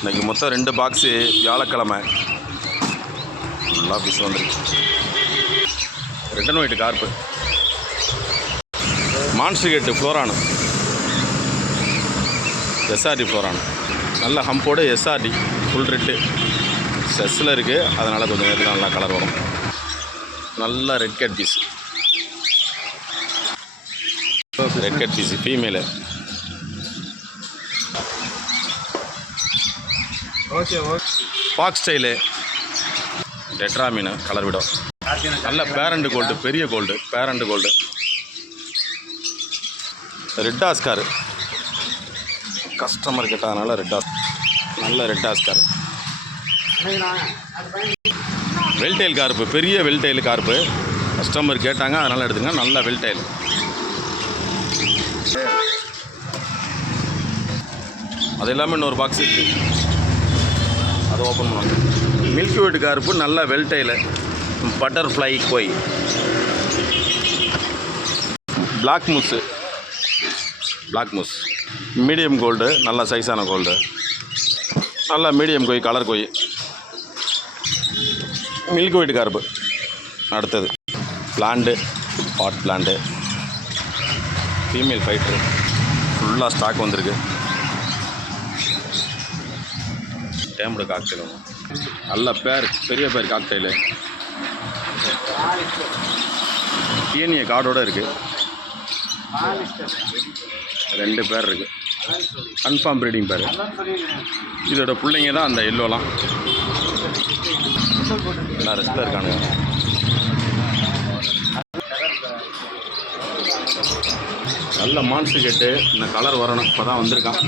இன்றைக்கி மொத்தம் 2 பாக்ஸு. வியாழக்கிழமை ஃபுல்லாக பீஸ் வந்துருக்கு. Red and white carp. Monster கேட்டு ஃப்ளோரானு, எஸ்ஆர்டி ஃப்ளோரானு. நல்ல ஹம்போடு எஸ்ஆர்டி ஃபுல் ரெட்டு செஸ்ஸில் இருக்குது. அதனால் கொஞ்சம் நேரத்தில் நல்லா கலர் வரும். நல்ல red cut piece. Red cut piece female. Box style tetra மீன் கலர் விடும். நல்ல பேரண்டு கோல்டு, பெரிய gold, parent gold. Red Oscar customer கேட்டதுனால நல்ல ரெட் ஆஸ்கார். வெல்டைல் கார்ப்பு, பெரிய வெல்டைல் கார்ப்பு கஸ்டமர் கேட்டாங்க, அதனால் எடுத்துங்க. நல்ல வெல்டைல். அது எல்லாமே இன்னொரு பாக்ஸ் இருக்குது, அதை ஓப்பன் பண்ணுவாங்க. மில்கி ஒயிட் கார்ப்பு நல்ல veiltail. Butterfly koi. Black moor, black moor medium gold, நல்ல சைஸான கோல்டு. நல்ல medium koi, colour koi. Milk white carp. அடுத்தது plant, pot plant, female fighter. ஃபுல்லாக ஸ்டாக் வந்திருக்கு. டேம்டு காக்டெயில், நல்ல பேர், பெரிய பேர் காக்டெயிலு. டிஎன்ஏ கார்டோடு இருக்குது. 2 பேர் இருக்குது. கன்ஃபார்ம் ப்ரீடிங் பேர். இதோட பிள்ளைங்க தான் அந்த எல்லோலாம். எல்லாம் ரெஸ்ட்டில் இருக்கானுங்க. நல்ல மான்ஸ்டர் கேட்டு இந்த கலர் வரணும். இப்போ தான் வந்திருக்கான்.